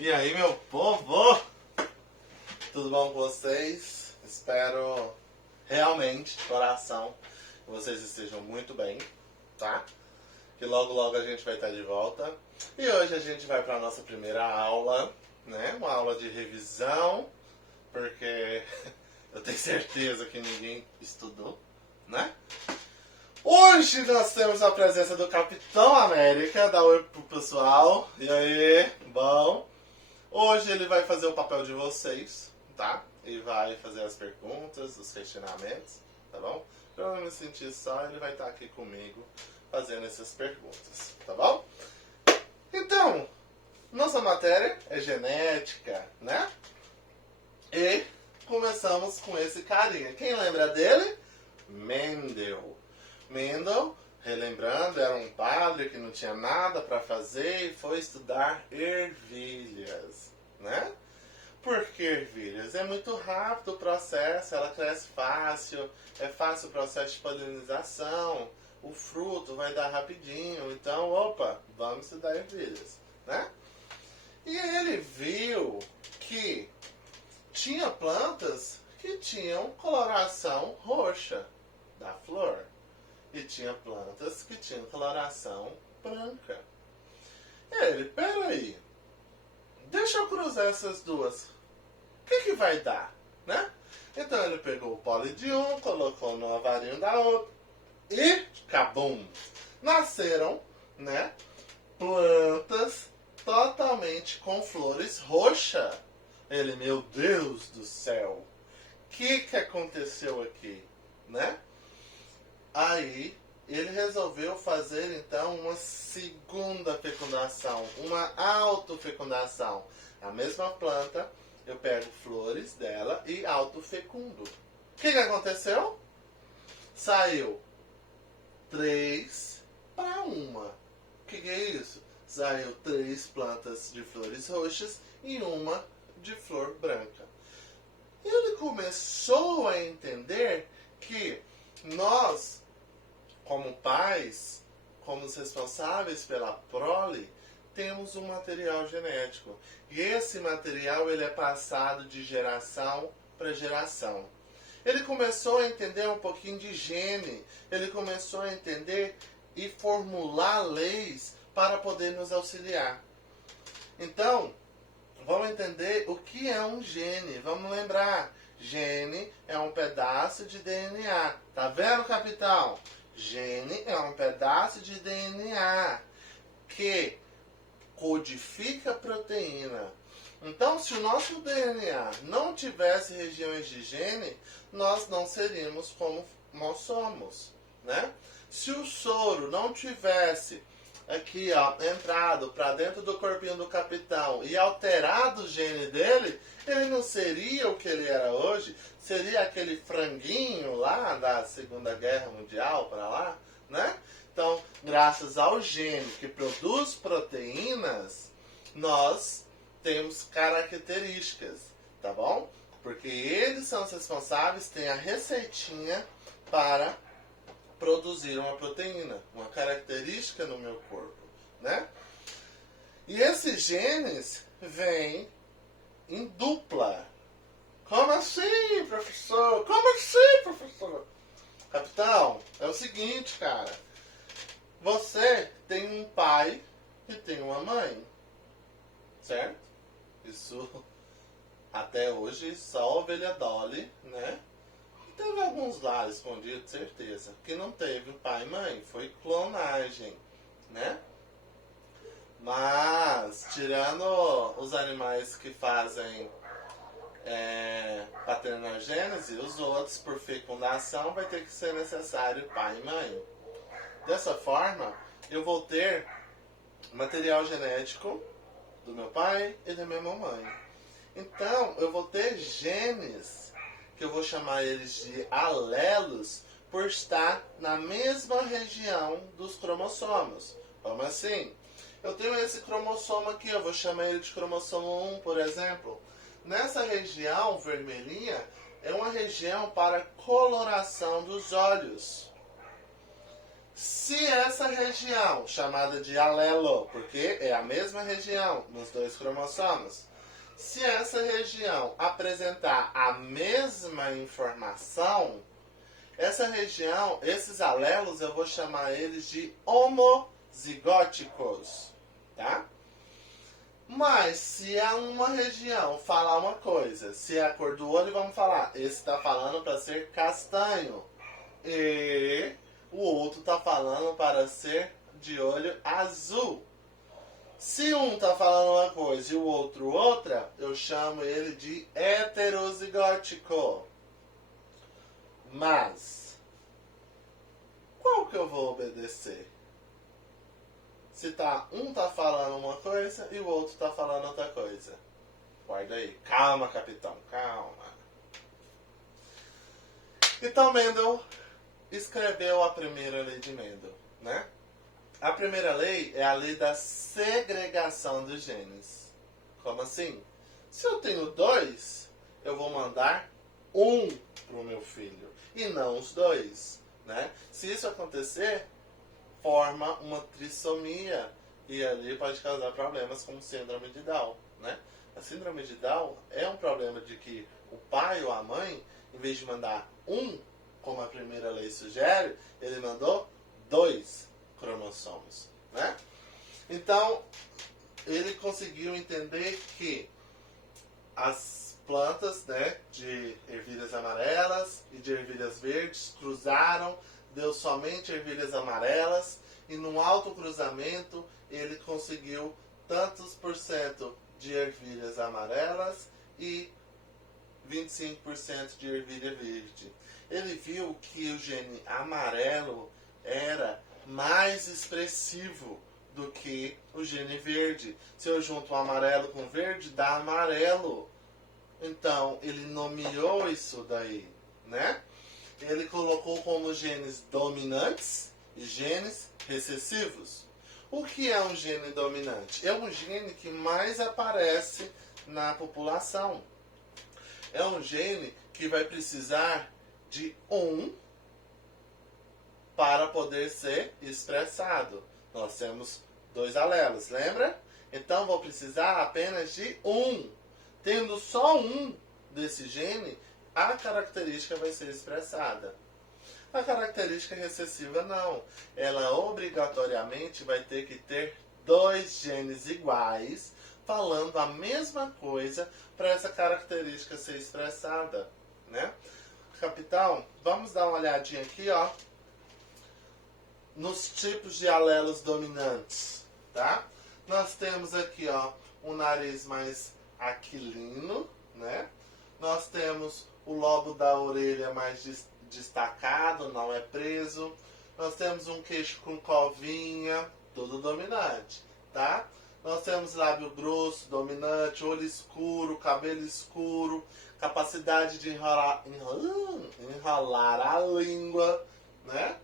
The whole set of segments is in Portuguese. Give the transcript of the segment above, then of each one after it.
E aí, meu povo? Tudo bom com vocês? Espero realmente, de coração, que vocês estejam muito bem, tá? Que logo logo a gente vai estar de volta. E hoje a gente vai para a nossa primeira aula, né? Uma aula de revisão, porque eu tenho certeza que ninguém estudou, né? Hoje nós temos a presença do Capitão América. Dá oi pro pessoal. E aí, bom? Hoje ele vai fazer o papel de vocês, tá? E vai fazer as perguntas, os questionamentos, tá bom? Pra eu não me sentir só, ele vai estar aqui comigo fazendo essas perguntas, tá bom? Então, nossa matéria é genética, né? E começamos com esse carinha. Quem lembra dele? Mendel. Mendel, relembrando, era um padre que não tinha nada para fazer e foi estudar ervilhas, né? Por que ervilhas? É muito rápido o processo, ela cresce fácil, é fácil o processo de polinização, o fruto vai dar rapidinho, então, opa, vamos estudar ervilhas, né? E ele viu que tinha plantas que tinham coloração roxa da flor. E tinha plantas que tinham coloração branca. E ele, peraí, deixa eu cruzar essas duas. O que vai dar, né? Então ele pegou o pólen de um, colocou no ovarinho da outra e, cabum, nasceram, né, plantas totalmente com flores roxas. Ele, meu Deus do céu, o que aconteceu aqui, né? Aí ele resolveu fazer então uma segunda fecundação, uma autofecundação. A mesma planta, eu pego flores dela e autofecundo. O que aconteceu? Saiu 3 para 1. O que é isso? Saiu 3 plantas de flores roxas e uma de flor branca. Ele começou a entender que nós, como pais, como os responsáveis pela prole, temos um material genético. E esse material ele é passado de geração para geração. Ele começou a entender um pouquinho de gene. Ele começou a entender e formular leis para poder nos auxiliar. Então, vamos entender o que é um gene. Vamos lembrar. Gene é um pedaço de DNA. Tá vendo, capitão? Gene é um pedaço de DNA que codifica proteína. Então, se o nosso DNA não tivesse regiões de gene, nós não seríamos como nós somos, né? Se o soro não tivesse aqui, ó, entrado para dentro do corpinho do capitão e alterado o gene dele, ele não seria o que ele era hoje, seria aquele franguinho lá da Segunda Guerra Mundial para lá, né? Então, graças ao gene que produz proteínas, nós temos características, tá bom? Porque eles são os responsáveis, têm a receitinha para produzir uma proteína, uma característica no meu corpo, né? E esses genes vêm em dupla. Como assim, professor? Como assim, professor? Capitão, é o seguinte, cara. Você tem um pai e tem uma mãe, certo? Isso até hoje só a ovelha Dolly, né? Teve alguns lá escondidos, certeza, que não teve pai e mãe, foi clonagem, né? Mas, tirando os animais que fazem paternogênese, os outros, por fecundação, vai ter que ser necessário pai e mãe. Dessa forma, eu vou ter material genético do meu pai e da minha mamãe. Então, eu vou ter genes, que eu vou chamar eles de alelos, por estar na mesma região dos cromossomos. Como assim? Eu tenho esse cromossomo aqui, eu vou chamar ele de cromossomo 1, por exemplo. Nessa região vermelhinha, é uma região para coloração dos olhos. Se essa região, chamada de alelo, porque é a mesma região nos dois cromossomos, se essa região apresentar a mesma informação, essa região, esses alelos, eu vou chamar eles de homozigóticos, tá? Mas se é uma região falar uma coisa, se é a cor do olho, vamos falar, esse está falando para ser castanho. E o outro está falando para ser de olho azul. Se um está falando uma coisa e o outro outra, eu chamo ele de heterozigótico. Mas, qual que eu vou obedecer? Se um tá falando uma coisa e o outro tá falando outra coisa. Guarda aí. Calma, capitão. Calma. Então, Mendel escreveu a primeira lei de Mendel, né? A primeira lei é a lei da segregação dos genes. Como assim? Se eu tenho 2, eu vou mandar 1 pro meu filho e não os 2, né? Se isso acontecer, forma uma trissomia e ali pode causar problemas como síndrome de Down, né? A síndrome de Down é um problema de que o pai ou a mãe, em vez de mandar 1, como a primeira lei sugere, ele mandou 2 cromossomos, né? Então, ele conseguiu entender que as plantas, né, de ervilhas amarelas e de ervilhas verdes cruzaram, deu somente ervilhas amarelas e no autocruzamento ele conseguiu tantos por cento de ervilhas amarelas e 25% de ervilha verde. Ele viu que o gene amarelo era mais expressivo do que o gene verde. Se eu junto o amarelo com o verde, dá amarelo. Então, ele nomeou isso daí, né? Ele colocou como genes dominantes e genes recessivos. O que é um gene dominante? É um gene que mais aparece na população. É um gene que vai precisar de 1 para poder ser expressado. Nós temos 2 alelos, lembra? Então, vou precisar apenas de 1. Tendo só 1 desse gene, a característica vai ser expressada. A característica recessiva não. Ela obrigatoriamente vai ter que ter 2 genes iguais, falando a mesma coisa para essa característica ser expressada, né? Capitão, vamos dar uma olhadinha aqui, ó, nos tipos de alelos dominantes, tá? Nós temos aqui, ó, um nariz mais aquilino, né? Nós temos o lobo da orelha mais destacado, não é preso. Nós temos um queixo com covinha, tudo dominante, tá? Nós temos lábio grosso, dominante, olho escuro, cabelo escuro, capacidade de enrolar a língua, né?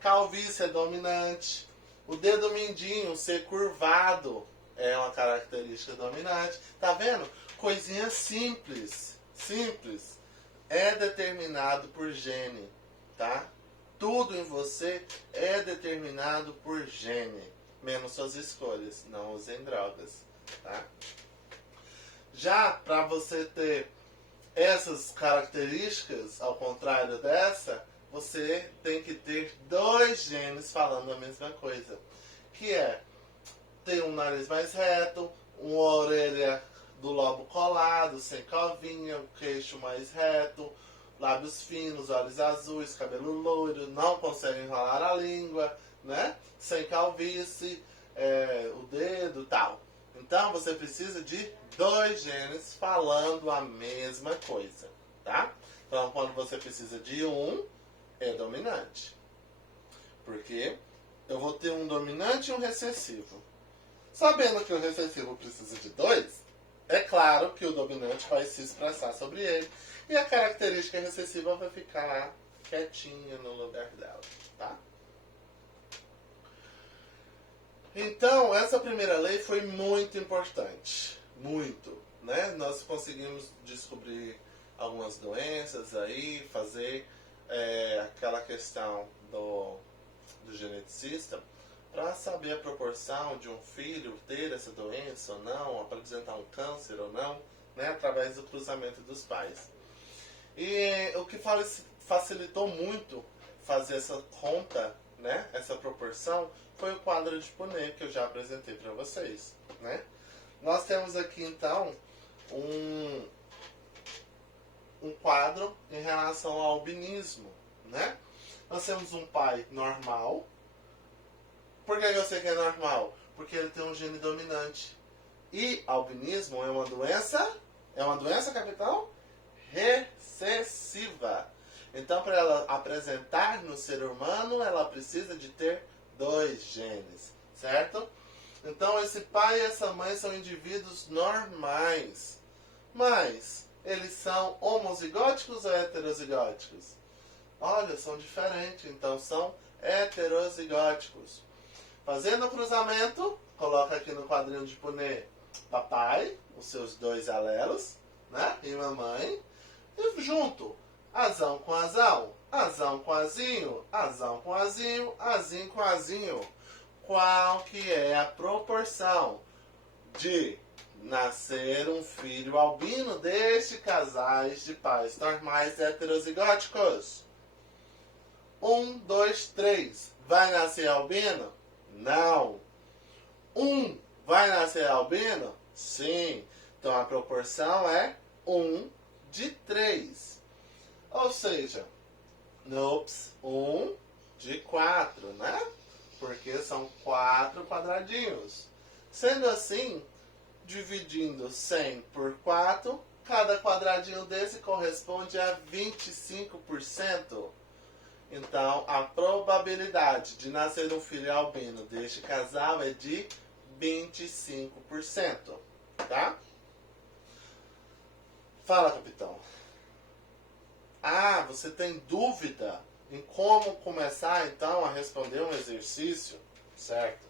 Calvície é dominante. O dedo mindinho ser curvado é uma característica dominante. Tá vendo? Coisinha simples. Simples. É determinado por gene, tá? Tudo em você é determinado por gene. Menos suas escolhas. Não usem drogas, tá? Já para você ter essas características, ao contrário dessa, você tem que ter 2 genes falando a mesma coisa. Que é ter um nariz mais reto, uma orelha do lobo colado, sem covinha, um queixo mais reto, lábios finos, olhos azuis, cabelo loiro, não consegue enrolar a língua, né? Sem calvície, o dedo e tal. Então você precisa de 2 genes falando a mesma coisa, tá? Então quando você precisa de 1, é dominante. Porque eu vou ter um dominante e um recessivo. Sabendo que o recessivo precisa de 2, é claro que o dominante vai se expressar sobre ele e a característica recessiva vai ficar quietinha no lugar dela, tá? Então, essa primeira lei foi muito importante. Muito, né? Nós conseguimos descobrir algumas doenças aí, fazer aquela questão do geneticista para saber a proporção de um filho ter essa doença ou não, apresentar um câncer ou não, né, através do cruzamento dos pais. E o que facilitou muito fazer essa conta, né, essa proporção, foi o quadro de Punnett que eu já apresentei para vocês, né? Nós temos aqui então um quadro em relação ao albinismo, né? Nós temos um pai normal. Por que eu sei que é normal? Porque ele tem um gene dominante. E albinismo é uma doença, capitão, recessiva. Então, para ela apresentar no ser humano, ela precisa de ter 2 genes, certo? Então, esse pai e essa mãe são indivíduos normais. Mas, eles são homozigóticos ou heterozigóticos? Olha, são diferentes, então são heterozigóticos. Fazendo o cruzamento, coloca aqui no quadrinho de Punnett papai, os seus 2 alelos, né? E mamãe. E junto, azão com azão, azão com azinho, azão com azinho, azinho com azinho. Qual que é a proporção de nascer um filho albino deste casais de pais normais heterozigóticos? 1, 2, 3. Vai nascer albino? Não. 1 vai nascer albino? Sim. Então a proporção é 1 de 3. Ou seja, 1 de 4, né? Porque são 4 quadradinhos. Sendo assim, dividindo 100 por 4, cada quadradinho desse corresponde a 25%. Então, a probabilidade de nascer um filho albino deste casal é de 25%. Tá? Fala, capitão. Ah, você tem dúvida em como começar, então, a responder um exercício? Certo?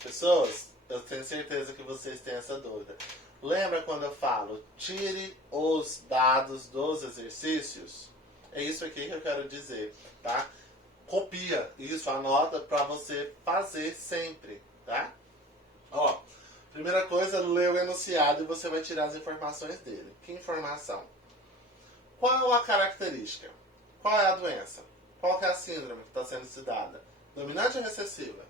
Pessoas, eu tenho certeza que vocês têm essa dúvida. Lembra quando eu falo, tire os dados dos exercícios? É isso aqui que eu quero dizer, tá? Copia isso, anota para você fazer sempre, tá? Ó, primeira coisa, lê o enunciado e você vai tirar as informações dele. Que informação? Qual a característica? Qual é a doença? Qual que é a síndrome que está sendo estudada? Dominante ou recessiva?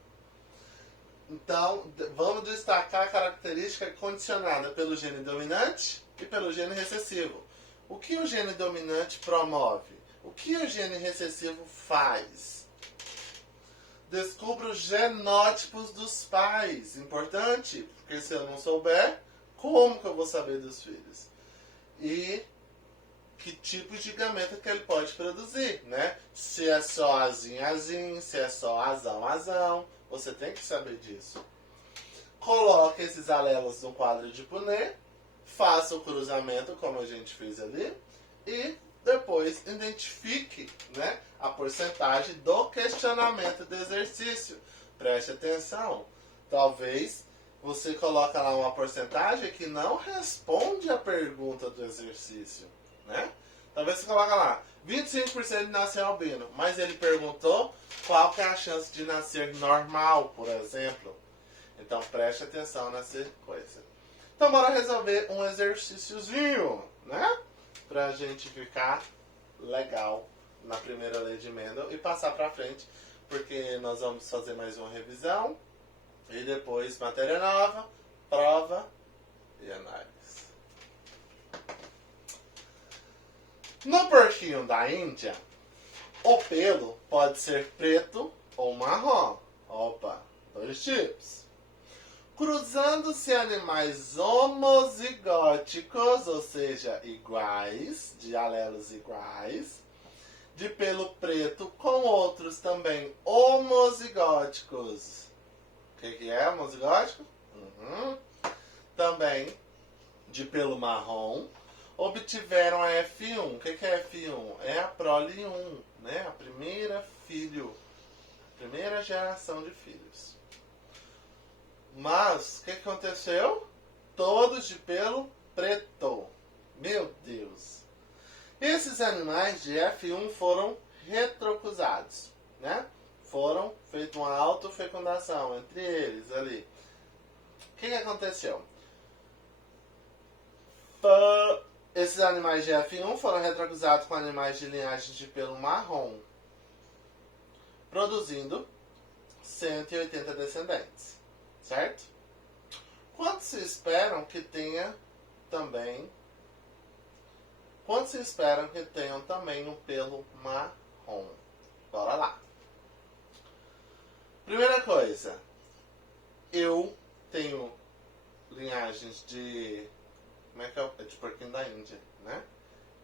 Então, vamos destacar a característica condicionada pelo gene dominante e pelo gene recessivo. O que o gene dominante promove? O que o gene recessivo faz? Descubra os genótipos dos pais. Importante, porque se eu não souber, como que eu vou saber dos filhos? E que tipo de gameta que ele pode produzir, né? Se é só azinho, azinho, se é só azão, azão. Você tem que saber disso. Coloque esses alelos no quadro de Punnett, faça o cruzamento como a gente fez ali e depois identifique, né, a porcentagem do questionamento do exercício. Preste atenção. Talvez você coloque lá uma porcentagem que não responde a pergunta do exercício, né? Talvez você coloque lá 25% de nascer albino, mas ele perguntou qual que é a chance de nascer normal, por exemplo. Então preste atenção nessa coisa. Então bora resolver um exercíciozinho, né? Pra gente ficar legal na primeira lei de Mendel e passar pra frente, porque nós vamos fazer mais uma revisão e depois matéria nova, prova e análise. No porquinho da Índia, o pelo pode ser preto ou marrom. Opa, 2 tipos. Cruzando-se animais homozigóticos, ou seja, iguais, de alelos iguais, de pelo preto com outros também homozigóticos. O que é homozigótico? Também de pelo marrom, obtiveram a F1. O que é F1? É a prole 1, né? A primeira geração de filhos. Mas, o que aconteceu? Todos de pelo preto. Meu Deus. Esses animais de F1 foram retrocruzados, né? foram feita uma autofecundação entre eles ali. O que aconteceu? Esses animais de F1 foram retrocruzados com animais de linhagem de pelo marrom, produzindo 180 descendentes, certo? Quantos se esperam que tenha também? Quantos se esperam que tenham também no pelo marrom? Bora lá. Primeira coisa, eu tenho linhagens de... Como é que é? É de porquinho da Índia, né?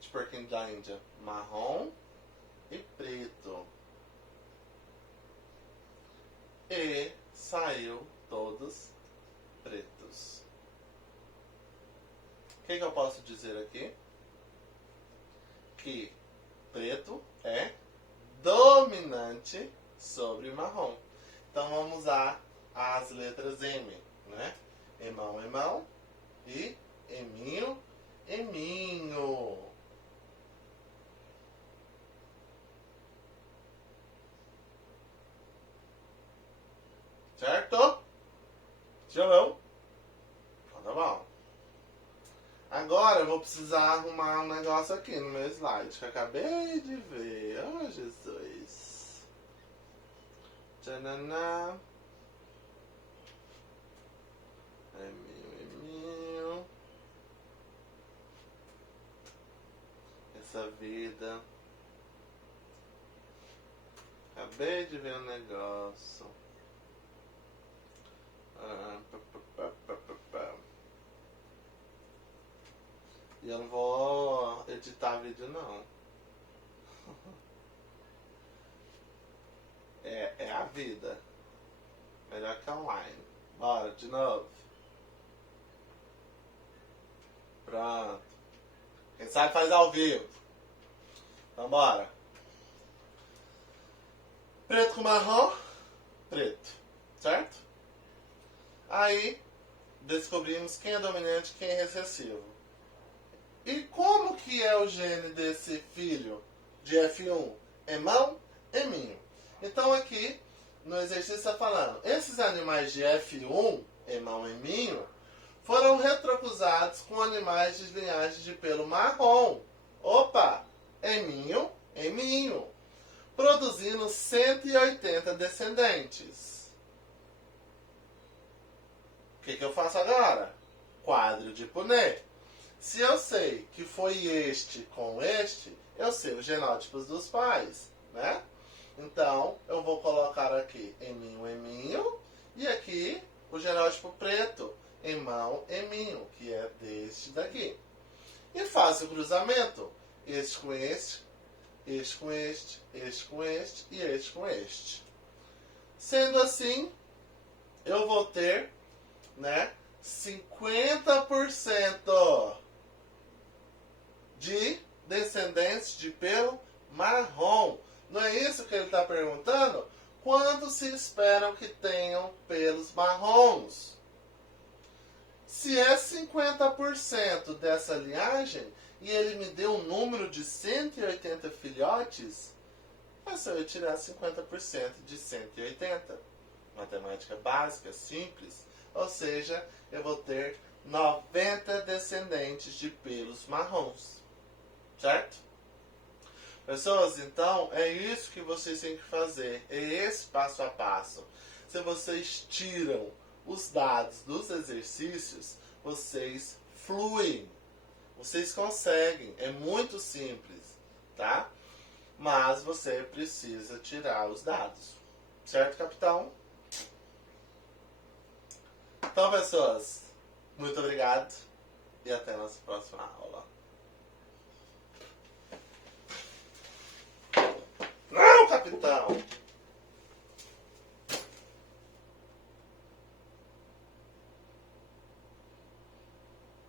De porquinho da Índia marrom e preto. E saiu todos pretos. O que eu posso dizer aqui? Que preto é dominante sobre marrom. Então vamos usar as letras M, né? Emão, emão e eminho, eminho. Certo? João? Então tá bom. Agora eu vou precisar arrumar um negócio aqui no meu slide que eu acabei de ver. Oh, Jesus. Tchananá. Eminho. Essa vida. Acabei de ver um negócio. E eu não vou editar vídeo não. É a vida. Melhor que online. Bora, de novo. Pronto. Quem sabe faz ao vivo. Então bora. Preto com marrom. Preto. Certo? Aí descobrimos quem é dominante e quem é recessivo. E como que é o gene desse filho de F1? Emão, eminho. Então aqui no exercício está falando, esses animais de F1, emão, eminho, foram retrocruzados com animais de linhagem de pelo marrom. Opa! Eminho, eminho. Produzindo 180 descendentes. O que eu faço agora? Quadro de Punnett. Se eu sei que foi este com este, eu sei os genótipos dos pais, né? Então, eu vou colocar aqui eminho, eminho, e aqui o genótipo preto, emão, eminho, que é deste daqui. E faço o cruzamento, este com este, este com este, este com este e este com este. Sendo assim, eu vou ter, né, 50% de descendentes de pelo marrom. Não é isso que ele está perguntando? Quantos se esperam que tenham pelos marrons? Se é 50% dessa linhagem e ele me deu um número de 180 filhotes, é só eu tirar 50% de 180. Matemática básica, simples. Ou seja, eu vou ter 90 descendentes de pelos marrons. Certo? Pessoas, então, é isso que vocês têm que fazer. É esse passo a passo. Se vocês tiram os dados dos exercícios, vocês fluem. Vocês conseguem. É muito simples, tá? Mas você precisa tirar os dados. Certo, capitão? Então, pessoas, muito obrigado. E até a nossa próxima aula. Não, capitão!